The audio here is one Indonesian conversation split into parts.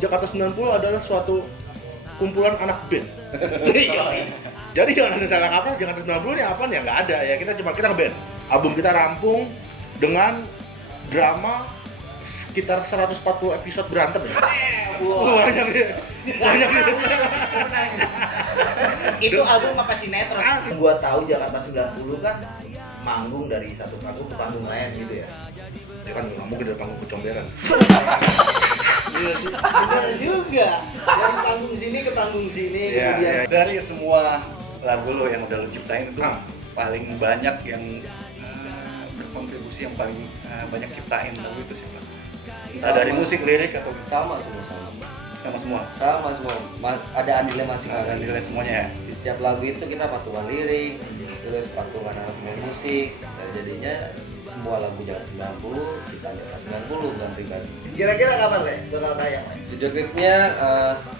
Jakarta 90 adalah suatu kumpulan anak band. Jadi jangan ada salah kaprah, Jakarta 90 ini apa ya, nggak ada ya, kita nge-band. Album kita rampung dengan drama sekitar 140 episode berantem ya. Banyak nih. Itu album apa sinetron? Gua tahu Jakarta 90 kan manggung dari satu panggung ke panggung lain gitu ya. Ya kan nggak mungkin dari panggung kecomberan. Benar juga. Dari panggung sini ke panggung sini kemudian Dari semua lagu lo yang udah lo ciptain itu paling banyak yang berkontribusi, yang paling banyak ciptain lagu itu siapa? Entah dari musik, lirik atau sama semua. Ada andilnya masing-masing. ada nilai semuanya ya. Di setiap lagu itu kita patungan lirik, terus patungan aransemen musik. Dan jadinya semua lagu Jakarta 90 kita Jakarta 90 bukan pribadi. kira-kira kapan Le bakal tayang? Video klipnya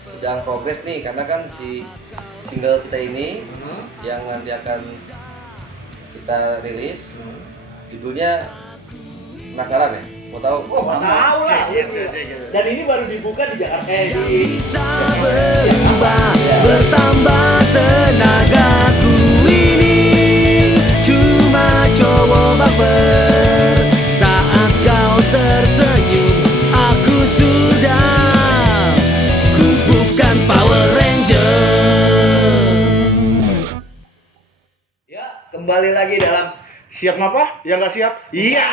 sedang progres nih karena kan si single kita ini yang nanti akan kita rilis judulnya penasaran ya? Mau tahu? Oh, tahu lah. Dan ini baru dibuka di Jakarta. Bisa berubah, bertambah tenagaku ini. Cuma cowok baper. Saat kau tersenyum, aku sudah. Ku bukan Power Ranger. Ya, kembali lagi dalam Siap ngapa? Yang nggak siap? Iya.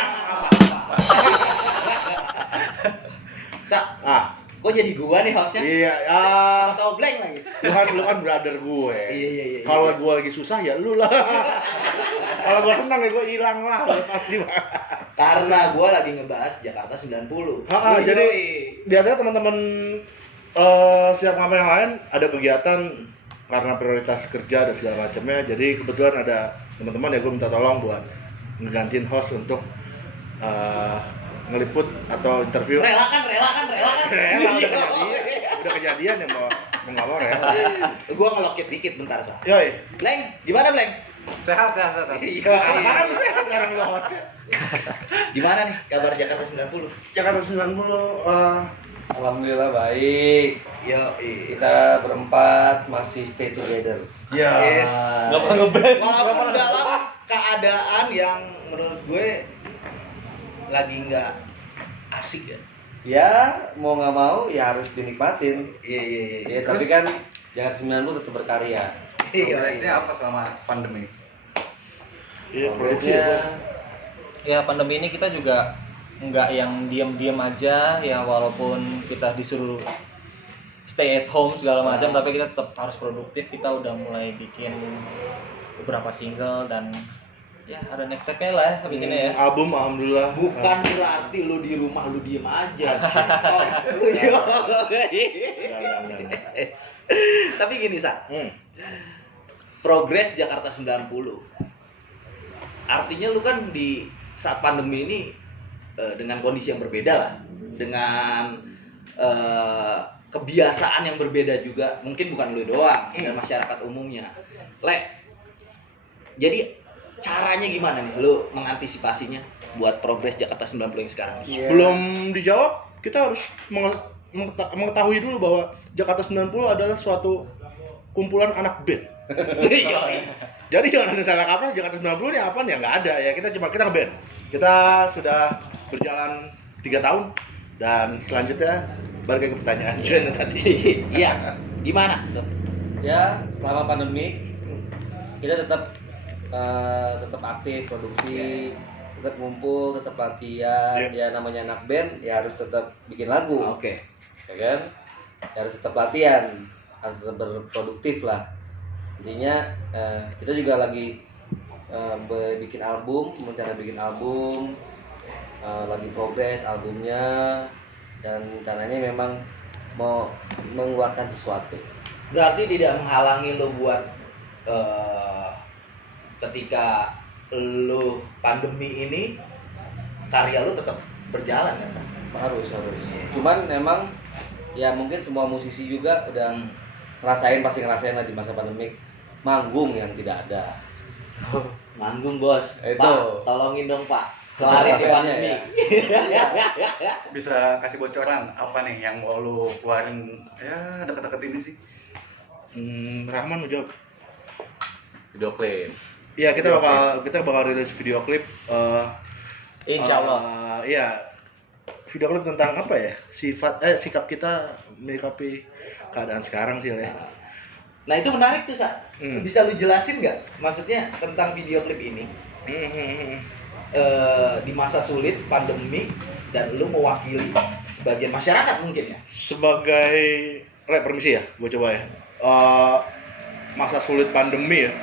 kok jadi gua nih hostnya? Iya. Atau blank lagi? Lu kan brother gue. Iya. Kalau gue lagi susah ya lu lah. Kalau gue senang ya gue hilang lah pasti. Karena gua lagi ngebahas Jakarta 90. Jadi biasanya teman-teman siap ngapa yang lain ada kegiatan karena prioritas kerja dan segala macamnya. Jadi kebetulan ada teman-teman ya, gue minta tolong buat ngegantiin host untuk ngeliput atau interview. Relakan. Rela udah kejadian ya, mau nggak mau rela. Gua ngelokit dikit bentar, Sa. Yoi. Blank, gimana Blank? Sehat. Iya. Apaan sih sekarang lo hostnya? Gimana nih kabar Jakarta 90? Jakarta 90 Alhamdulillah baik. Yo, Kita berempat masih stay together. ya. Yes. Nggak pernah ngeband. Walaupun dalam keadaan yang menurut gue lagi nggak asik ya. Ya mau nggak mau ya harus dinikmatin. Iya. Ya tapi kan Jakarta 90 tetap berkarya. Progresnya apa selama pandemi? Iya, Progresnya Ya pandemi ini kita juga nggak yang diam-diam aja ya, walaupun kita disuruh stay at home segala macam, tapi kita tetap harus produktif. Kita udah mulai bikin beberapa single dan ya ada next stepnya lah ya habis ini ya. Album alhamdulillah. Bukan berarti lu di rumah lu diem aja. Tapi gini, Sa. Progres Jakarta 90. Artinya lu kan di saat pandemi ini dengan kondisi yang berbeda lah. Dengan kebiasaan yang berbeda juga. Mungkin bukan lu doang dan masyarakat umumnya. Jadi caranya gimana nih lu mengantisipasinya buat progres Jakarta 90 yang sekarang? Belum dijawab, kita harus mengetahui dulu bahwa Jakarta 90 adalah suatu kumpulan anak band. Jadi jangan ada salah kaprah, Jakarta 90 ini apa ya, nggak ada ya, kita nge-band. Kita sudah berjalan 3 tahun dan selanjutnya balik ke pertanyaan Jen tadi. Iya, gimana? ya selama pandemi kita tetap aktif produksi, tetap ngumpul, tetap latihan. Ya namanya anak band ya harus tetap bikin lagu. Oke. Ya kan? Ya harus tetap latihan, harus tetap berproduktif lah. Intinya kita juga lagi bikin album, rencana bikin album, lagi progres albumnya, dan rencananya memang mau mengeluarkan sesuatu. Berarti tidak menghalangi lo buat ketika lo pandemi ini karya lo tetap berjalan kan? Harus. Cuman memang ya mungkin semua musisi juga udah pasti ngerasain lah di masa pandemik manggung yang tidak ada. Manggung bos. Itu. Pak, tolongin dong Pak. kelarin di Iya, pandemi. iya. Bisa kasih bocoran apa nih yang mau lu keluarin ya deket-deket ini sih? Rahman mau jawab. Video klip. Iya, kita bakal rilis video klip. Insya Allah. Iya, video klip tentang apa ya? Sikap kita menyikapi keadaan sekarang sih, Le. Nah itu menarik tuh, Sa. Hmm. Bisa lu jelasin nggak? Maksudnya tentang video klip ini di masa sulit, pandemi, dan lu mewakili sebagian masyarakat mungkin ya? Sebagai permisi ya, gue coba ya. Masa sulit pandemi ya.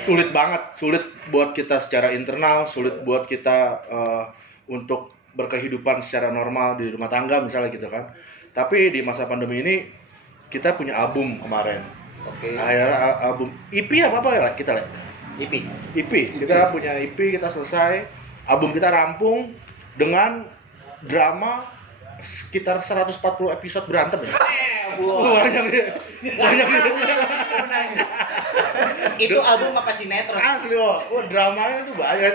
Sulit banget, sulit buat kita secara internal, sulit buat kita untuk berkehidupan secara normal di rumah tangga misalnya gitu kan. Tapi di masa pandemi ini kita punya album kemarin. Oke. Akhirnya album EP apa ya kita lihat. EP. Kita punya EP, kita selesai. Album kita rampung dengan drama sekitar 140 episode berantem ya. Banyak nih. Itu album apa sinetron? Asli, dramanya tuh banyak.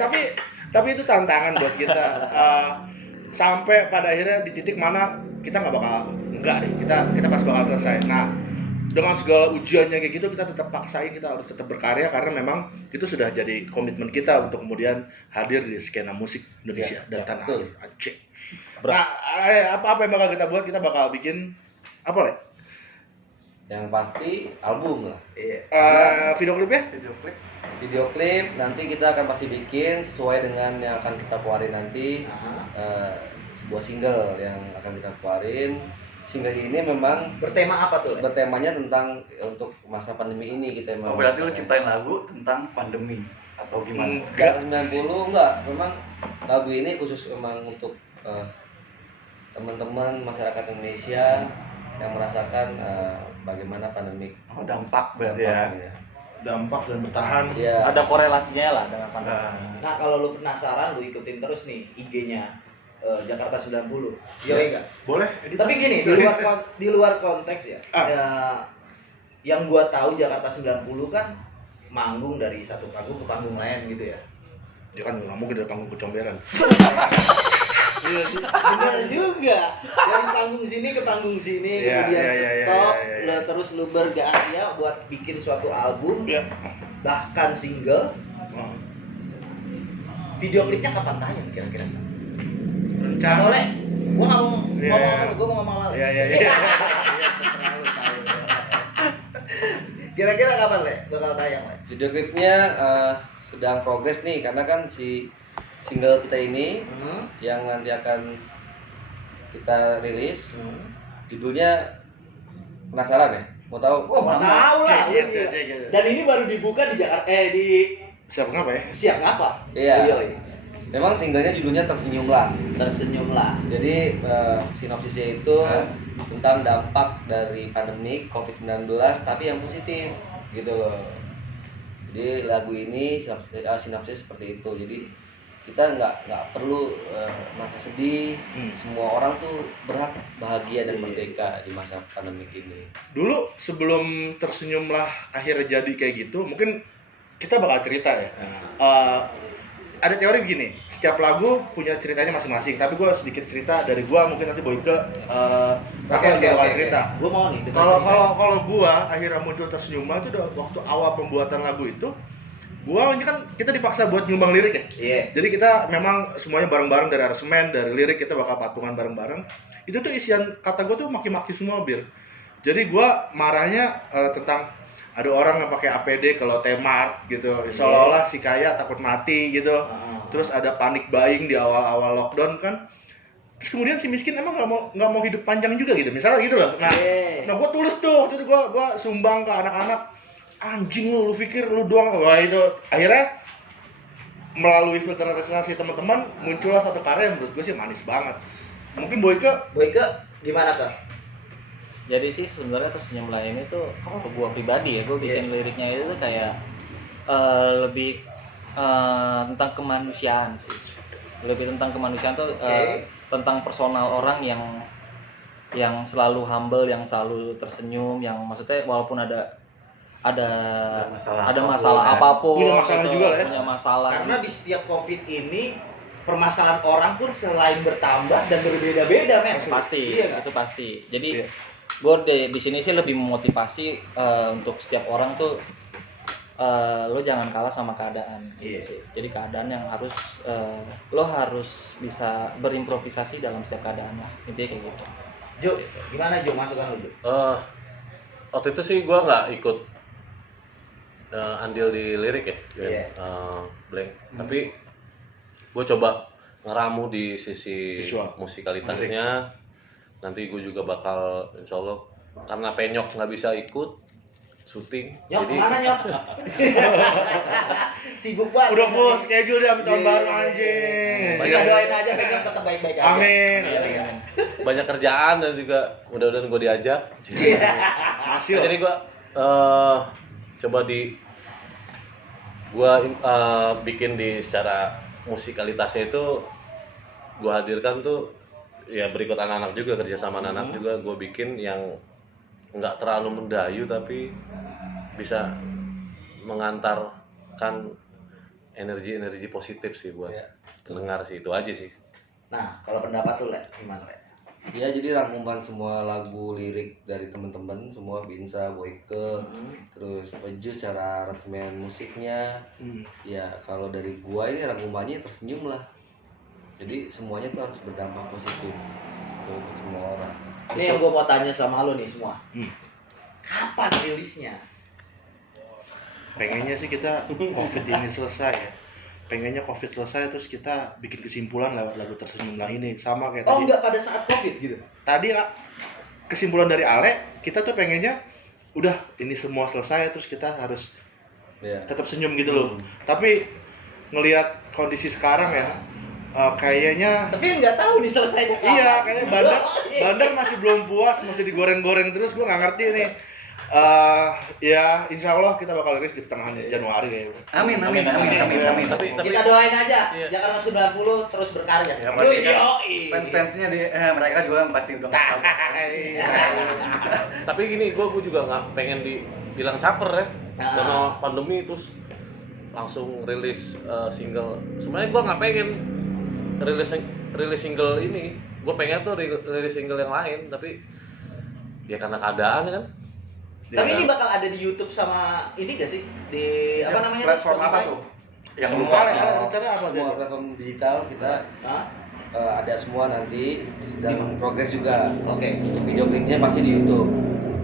Tapi itu tantangan buat kita. Sampai pada akhirnya di titik mana kita enggak deh. Kita pas bakal selesai. Nah, dengan segala ujiannya kayak gitu kita tetap paksain, kita harus tetap berkarya karena memang itu sudah jadi komitmen kita untuk kemudian hadir di skena musik Indonesia dan tanah air Aceh. Nah, apa yang bakal kita buat? Kita bakal bikin apa, Le? Yang pasti album lah. Video klipnya? Video klip nanti kita akan pasti bikin sesuai dengan yang akan kita keluarin nanti. Sebuah single yang akan kita keluarin. Single ini memang Bertema apa tuh? bertemanya tentang untuk masa pandemi ini kita Oh, berarti lu ciptain lagu tentang pandemi atau gimana? Enggak 90 enggak, memang lagu ini khusus memang untuk teman-teman masyarakat Indonesia yang merasakan bagaimana pandemi. Oh, dampak berarti ya. Dampak dan bertahan. Iya. Ada korelasinya lah dengan pandemi. Nah kalau lu penasaran, lu ikutin terus nih IG-nya Jakarta 90. Yoi enggak? Boleh? Tapi gini, di luar konteks ya. Yang gua tahu Jakarta 90 kan manggung dari satu panggung ke panggung lain gitu ya. Dia kan nggak mungkin dari panggung kecomberan. Iya sih. Benar juga. Dari panggung sini ke panggung sini, Iya, kemudian iya, iya, stop, iya. terus lu berkarya buat bikin suatu album, Iya. bahkan single. Video klipnya kapan tayang kira-kira? Rencana. Boleh. Gua nggak mau Iya, ngomong iya. apa, gua mau ngomong apa. Iya. Kira-kira kapan, Le? Bakal tayang, Le? Video klipnya sedang progres nih karena kan si single kita ini yang nanti akan kita rilis judulnya penasaran ya? Mau tahu? Oh, mau tahu lah. Cek. Dan ini baru dibuka di Jakarta di Siap ngapa ya? Siap ngapa? Iya. Yoi. Memang singlenya judulnya Tersenyumlah. Tersenyumlah. Jadi sinopsisnya itu tentang dampak dari pandemi COVID-19 tapi yang positif gitu loh. Jadi lagu ini sinopsis seperti itu. Jadi kita nggak perlu merasa sedih. Semua orang tuh berhak bahagia dan merdeka di masa pandemi ini. Dulu sebelum Tersenyumlah akhirnya jadi kayak gitu, mungkin kita bakal cerita ya. Ada teori begini, setiap lagu punya ceritanya masing-masing. Tapi gue sedikit cerita dari gue, mungkin nanti Boyke bakal cerita. Gue mau nih. Kalau gue akhirnya muncul Tersenyumlah itu udah waktu awal pembuatan lagu itu. Gua ini kan kita dipaksa buat nyumbang lirik ya. Iya. Jadi kita memang semuanya bareng-bareng dari aransemen, dari lirik kita bakal patungan bareng-bareng. Itu tuh isian kata gua tuh maki-maki semua, Bir. Jadi gua marahnya tentang ada orang yang pakai APD kalau T-Mart gitu. Seolah-olah si kaya takut mati gitu. Terus ada panik buying di awal-awal lockdown kan. Terus kemudian si miskin emang nggak mau hidup panjang juga gitu. Misalnya gitu loh. Nah gua tulis tuh, waktu itu gua sumbang ke anak-anak. Anjing lu pikir lu doang. Wah itu akhirnya melalui filterisasi teman-teman muncullah satu karya yang menurut gue sih manis banget. Mungkin Boyke gimana tuh? Jadi sih sebenarnya Tersenyumlah ini tuh kalau gua pribadi ya, gua bikin liriknya itu tuh kayak lebih tentang kemanusiaan sih. Lebih tentang kemanusiaan tuh tentang personal orang yang selalu humble, yang selalu tersenyum, yang maksudnya walaupun ada ada masalah apapun Punya masalah gitu, juga lah ya. punya masalah. Karena di setiap COVID ini permasalahan orang pun selain bertambah dan berbeda-beda, men. Pasti, Iya, itu pasti. Jadi Iya. gue di sini sih lebih memotivasi untuk setiap orang tuh lo jangan kalah sama keadaan. Iya. Gitu sih. Jadi keadaan yang harus lo harus bisa berimprovisasi dalam setiap keadaan lah. Intinya kayak gitu. Jo, gimana Jo masukan lu, Jo? Waktu itu sih gue nggak ikut andil di lirik ya, Iya. Blank. Tapi gue coba ngeramu di sisi Visual. musikalitasnya. Nanti gue juga bakal, insya Allah, karena Penyok nggak bisa ikut syuting. Nyok, kemana Nyok? Sibuk banget. Udah full schedule deh sampai tahun Iya, baru iya, anjing. iya. Kita doain aja Pegang tetap baik-baik aja. Amin. Iya, iya. Banyak kerjaan dan juga mudah-mudahan gue diajak. Masih Nah, jadi gue coba bikin di secara musikalitasnya itu gue hadirkan tuh ya berikut anak-anak juga, kerja sama anak-anak juga gue bikin yang nggak terlalu mendayu tapi bisa mengantarkan energi-energi positif sih buat pendengar sih, itu aja sih. Nah, kalau pendapat lu, Le, gimana, Le? Ya jadi rangkuman semua lagu lirik dari teman-teman semua, Binsa, Boyke, terus Peju cara aransemen musiknya. Ya kalau dari gua ini rangkumannya tersenyum lah. Jadi semuanya tuh harus berdampak positif tuh, untuk semua orang. Ini yang gue mau tanya sama lu nih semua. Kapan rilisnya? Pengennya sih kita COVID ini selesai ya. Pengennya COVID selesai terus kita bikin kesimpulan lewat lagu Tersenyumlah ini, sama kayak Oh, tadi. enggak pada saat COVID gitu. Tadi kesimpulan dari Ale, kita tuh pengennya udah ini semua selesai terus kita harus Ya. tetap senyum gitu loh. Tapi ngelihat kondisi sekarang ya, kayaknya Tapi nggak tahu nih selesainya kapan. iya, kayaknya bandar masih belum puas, masih digoreng-goreng terus. Gue nggak ngerti nih. Ya insya Allah kita bakal rilis di pertengahan Januari kayaknya. Amin. Tapi Kita doain aja Iya. Jakarta 90 terus berkarya. Ya, pasti kan. Yoi. fans-fansnya mereka juga pasti udah nggak sabar. Tapi gini, gue juga nggak pengen dibilang caper ya, karena pandemi terus langsung rilis single. Sebenarnya gue nggak pengen rilis single ini, gue pengen tuh rilis single yang lain, tapi ya karena keadaan kan. Tapi ini bakal ada di YouTube sama ini gak sih? Di apa namanya? Platform apa Spotify? tuh? Yang Semua lupa ada rencana apa Semua tuh? platform digital kita Hah? ada semua, nanti sedang progres juga. Oke. Untuk video klipnya pasti di YouTube.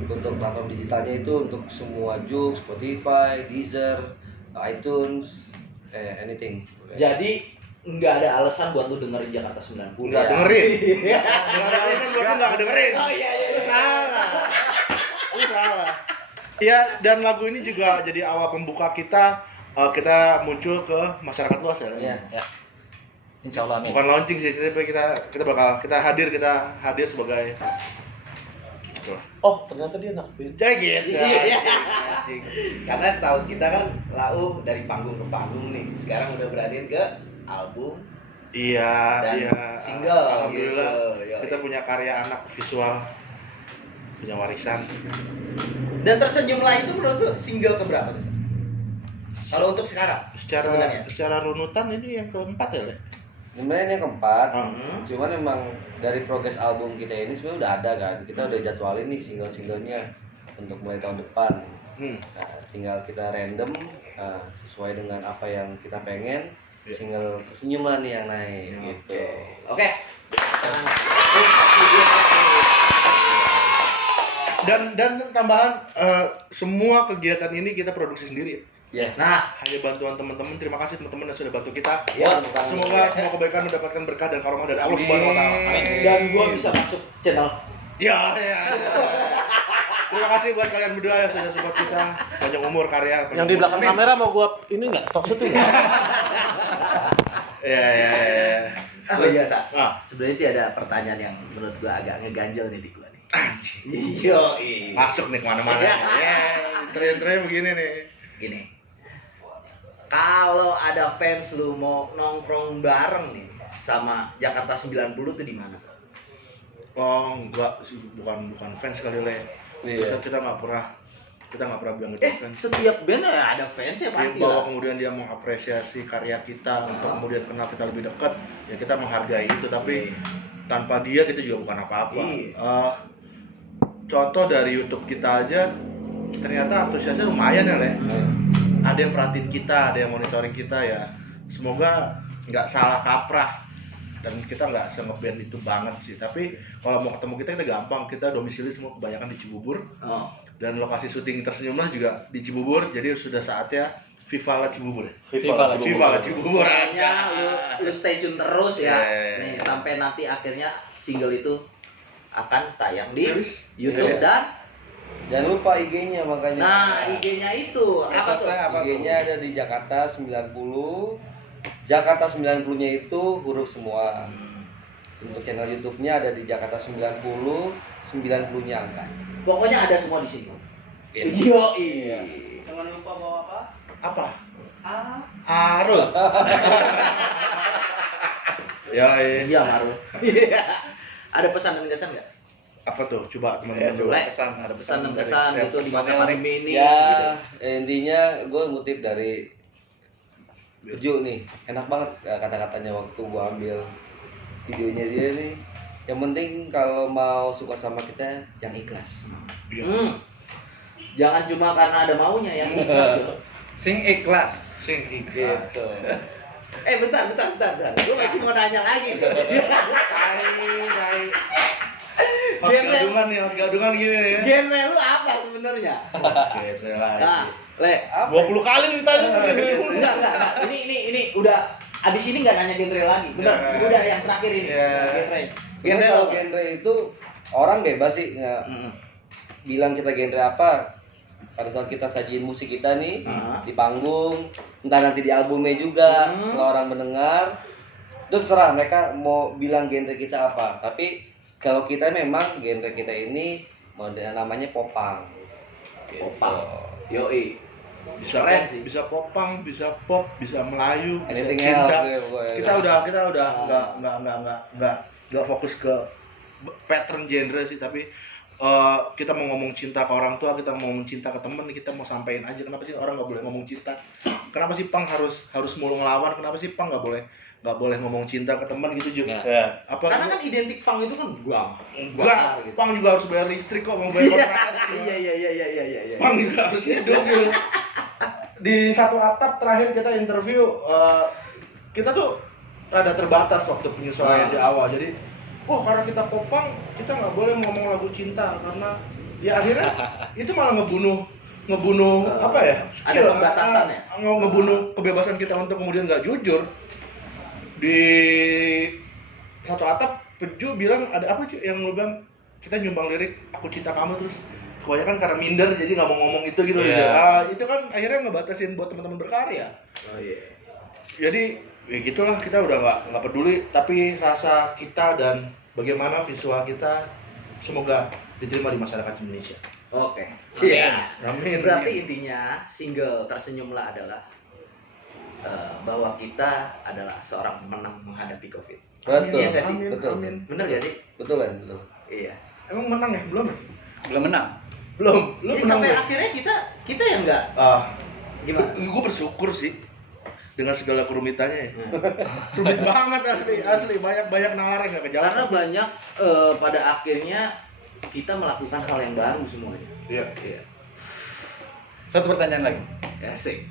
Untuk platform digitalnya itu untuk semua Joox, Spotify, Deezer, iTunes, anything. Jadi nggak ada alasan buat lu dengerin Jakarta 90. Nggak dengerin. Nggak ada alasan buat lu nggak dengerin. Oh iya. Lu salah. Lu salah. Iya, dan lagu ini juga jadi awal pembuka kita muncul ke masyarakat luas ya. Iya. Insya Allah, amin. Bukan launching sih, tapi kita hadir sebagai gitu. Oh, ternyata dia anak band. Jadi gitu. Iya. Karena setahu kita kan Lau dari panggung ke panggung nih. Sekarang udah berani ke album Iya, dan iya. single. Alhamdulillah gitu. kita punya karya anak visual, punya warisan. Dan Tersenyumlah itu menurut lu single keberapa tuh? Kalau untuk sekarang sebenarnya. Secara runutan ini yang keempat ya, Le? Sebenarnya yang keempat, Mhm. cuman emang dari progres album kita ini sebenarnya udah ada kan. Kita udah jadwalin nih single-singlenya untuk mulai tahun depan. Nah, tinggal kita random sesuai dengan apa yang kita pengen. Iya. Single Tersenyumlah nih yang naik gitu. Oke. Dan tambahan semua kegiatan ini kita produksi sendiri. Ya. Nah, Hanya bantuan teman-teman. Terima kasih teman-teman yang sudah bantu kita. ya, Semoga semua kebaikan mendapatkan berkah dan karomah dari Allah Subhanahu wa taala. Amin. dan gua bisa masuk channel. Ya. Terima kasih buat kalian berdua yang sudah support kita. Panjang umur karya. Yang di belakang kamera mau gua ini nggak stok syuting nggak? Ya. Oh iya, Sa. Sebenarnya sih ada pertanyaan yang menurut gua agak ngeganjel nih di gua nih. Iya. Masuk nih kemana-mana. Ya, tren-tren begini nih. Gini. Kalau ada fans lu mau nongkrong bareng nih sama Jakarta 90 tuh di mana, Sa? Oh enggak sih, bukan fans kali Le. Iya. Kita nggak pernah kita nggak pernah bilang itu fans. Setiap band ya ada fans ya pasti Bahwa lah. kemudian dia mengapresiasi karya kita untuk kemudian kenal kita lebih dekat, ya kita menghargai itu. Tapi tanpa dia kita juga bukan apa-apa. Contoh dari YouTube kita aja, ternyata antusiasnya lumayan ya, Le. Ada yang perhatiin kita, ada yang monitoring kita ya. Semoga nggak salah kaprah dan kita nggak se-ngeband itu banget sih. Tapi kalau mau ketemu kita gampang. Kita domisili semua kebanyakan di Cibubur. Dan lokasi syuting Tersenyumlah juga di Cibubur. Jadi sudah saatnya Viva La Cibubur. Viva La Cibubur. Pokoknya lu stay tune terus ya. Yeah. Nih sampai nanti akhirnya single itu akan tayang di Rilis. YouTube Yes. dan Jangan lupa IG-nya makanya. nah IG-nya itu apa tuh? IG-nya ada di Jakarta 90. Jakarta 90-nya itu huruf semua. Untuk channel YouTube-nya ada di Jakarta 90, 90-nya angka. Pokoknya ada semua di sini. Iya. Iya. Jangan lupa bawa apa? Apa? Arul. Ya, Iya, Maru. Ada pesan dan kesan nggak? apa tuh? Coba Ya, teman-teman coba coba. ada Pesan dan dari kesan setiap gitu di masa personel nih. pandemi ini. Ya, gitu. intinya gue ngutip dari Ju nih. Enak banget kata-katanya waktu gue ambil videonya dia nih. Yang penting kalau mau suka sama kita yang ikhlas. Jangan cuma karena ada maunya yang ikhlas. Yo. Sing ikhlas. Sing ikhlas. Gitu. Bentar. Gue masih mau nanya lagi. Mas Genre- gadungan nih, mas gadungan gini nih ya. Genre lu apa sebenarnya? Genre lagi. Nah, Le, 20 kali ditanya genre. enggak. Ini udah abis ini nggak nanya genre lagi. Bener, Ya. udah yang terakhir ini. Ya. Genre. Genre Genre kalau apa? genre itu orang bebas sih bilang kita genre apa. Pada saat kita sajiin musik kita nih di panggung, entah nanti di albumnya juga, setelah orang mendengar, itu terserah mereka mau bilang genre kita apa. Tapi kalau kita memang genre kita ini namanya popang. Popang. Yoi. Bisa Keren pop, sih. bisa popang, bisa pop, bisa Melayu, bisa Anything cinta. else deh pokoknya. Kita udah nggak fokus ke pattern genre sih, tapi kita mau ngomong cinta ke orang tua, kita mau ngomong cinta ke temen, kita mau sampein aja. Kenapa sih orang nggak boleh ngomong cinta? Kenapa sih pang harus mulu ngelawan? Kenapa sih pang nggak boleh ngomong cinta ke teman gitu juga? Ya. Apa? Karena kan identik pang itu kan guang. enggak, gitu. pang juga harus bayar listrik kok, mau bayar kontrakan. Iya. Pang juga harus hidup gitu. Di satu atap terakhir kita interview, kita tuh rada terbatas waktu penyesuaian di awal. Jadi, karena kita popang, kita nggak boleh ngomong lagu cinta karena ya akhirnya itu malah ngebunuh apa ya? Ada pembatasan ya? Ngebunuh kebebasan kita untuk kemudian nggak jujur. Di satu atap, Peju bilang ada apa sih yang lu bilang kita nyumbang lirik aku cinta kamu, terus kebanyakan karena minder jadi nggak mau ngomong itu gitu. Itu kan akhirnya ngebatasin buat teman-teman berkarya. Oh iya. Jadi ya gitulah, kita udah nggak peduli, tapi rasa kita dan bagaimana visual kita semoga diterima di masyarakat Indonesia. Oke. Iya. Amin. Berarti intinya single Tersenyumlah adalah bahwa kita adalah seorang pemenang menghadapi COVID. Betul. Iya nggak sih? Betul. Amin. Bener gak sih? Betul kan? Betul. Iya. Emang menang ya? Belum ya? Belum menang. Belum. Lu Jadi menang sampai ya? akhirnya kita yang nggak gimana? Gue bersyukur sih dengan segala kerumitannya ya. Rumit banget asli banyak nalar yang nggak kejawab. Karena banyak pada akhirnya kita melakukan hal yang baru semuanya. Iya. Satu pertanyaan lagi. Asik.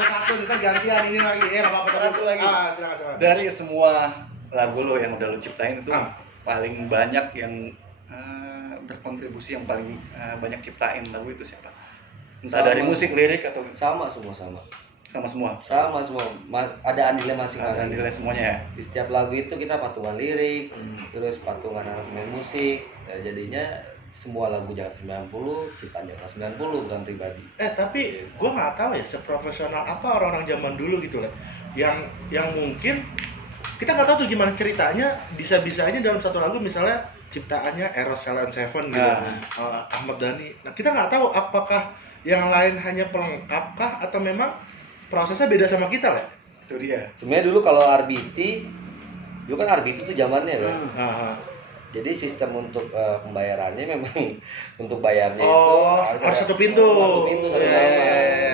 Satu kita gantian ini lagi. Nggak apa-apa. Satu lagi. Silakan. Dari semua lagu lo yang udah lo ciptain itu paling banyak yang berkontribusi, yang paling banyak ciptain lagu itu siapa? Entah dari musik, lirik atau Sama semua. semua. Sama semua. Ada andilnya Ada masing-masing. nilai semuanya ya. Di setiap lagu itu kita patungan lirik, terus patungan aransemen musik. Ya, jadinya semua lagu Jakarta 90 ciptaan Jakarta 90 bukan pribadi. Tapi gue nggak tahu ya seprofesional apa orang-orang zaman dulu gitu lah. Yang mungkin kita nggak tahu tuh gimana ceritanya, bisa-bisanya dalam satu lagu misalnya ciptaannya Eros Salon Seven gitu, Ahmad Dhani. Nah kita nggak tahu apakah yang lain hanya pelengkap kah atau memang prosesnya beda sama kita lah. Itu dia. Sebenarnya dulu kalau RBT, dulu kan RBT itu zamannya kan. Jadi sistem untuk pembayarannya memang untuk bayarnya Oh, itu harus satu pintu. Satu pintu satu Iya, nama. iya, iya.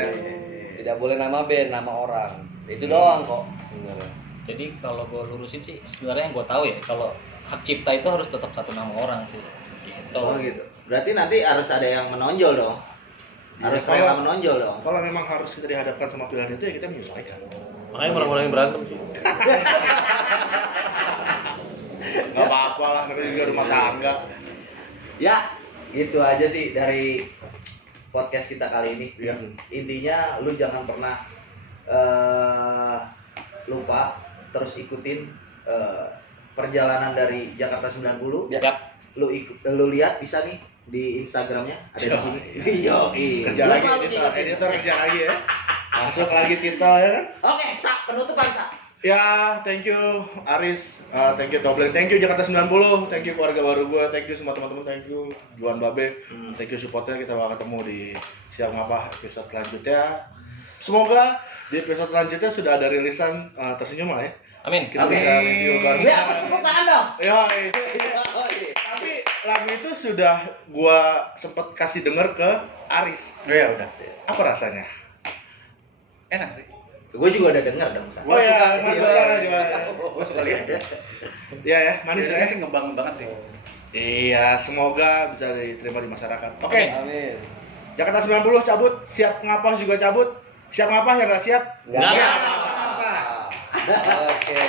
Tidak boleh nama band, nama orang. Itu doang kok sebenarnya. Jadi kalau gue lurusin sih sebenarnya yang gue tahu ya kalau hak cipta itu harus tetap satu nama orang sih. Gitu. Oh gitu. Berarti nanti harus ada yang menonjol dong. Harus Iya, rela kalau- menonjol dong. Kalau memang harus kita dihadapkan sama pilihan itu ya kita menyesuaikan. Makanya orang-orang yang berantem sih. Gak apa-apa lah, namanya juga rumah tangga. Ya, gitu aja sih dari podcast kita kali ini. Iya. Intinya lu jangan pernah lupa terus ikutin perjalanan dari Jakarta 90. Ya. Lu lihat bisa nih di Instagramnya ada di sini. Yoi. Kerja Lu lagi selalu editor, ngikutin. editor kerja lagi ya. Masuk lagi titel ya kan. Oke, Sa, penutupan Sa. Ya, thank you Aris, thank you Tobleng, thank you Jakarta 90, thank you keluarga baru gue, thank you semua teman-teman, thank you Juan Babe, thank you supportnya. Kita bakal ketemu di Siap Ngapa episode selanjutnya. Semoga di episode selanjutnya sudah ada rilisan tersenyum lah ya. Amin. Kita Oke. bisa review bareng. Gue hapus tepuk tangan dong. Ya, tapi lagu itu sudah gua sempet kasih denger ke Aris. Oh ya udah. Apa rasanya? Enak sih. Gue juga udah denger dong Sa. Oh ya, Iya, sekarang juga. Gue suka lihat ya. Iya ya, manis Liriknya ya. sih ngebangun banget sih. Iya, semoga bisa diterima di masyarakat. Oke, Amin. Jakarta 90 cabut, Siap Ngapa juga cabut. Siap Ngapa yang nggak siap? Nggak Nggak. apa-apa. Oke.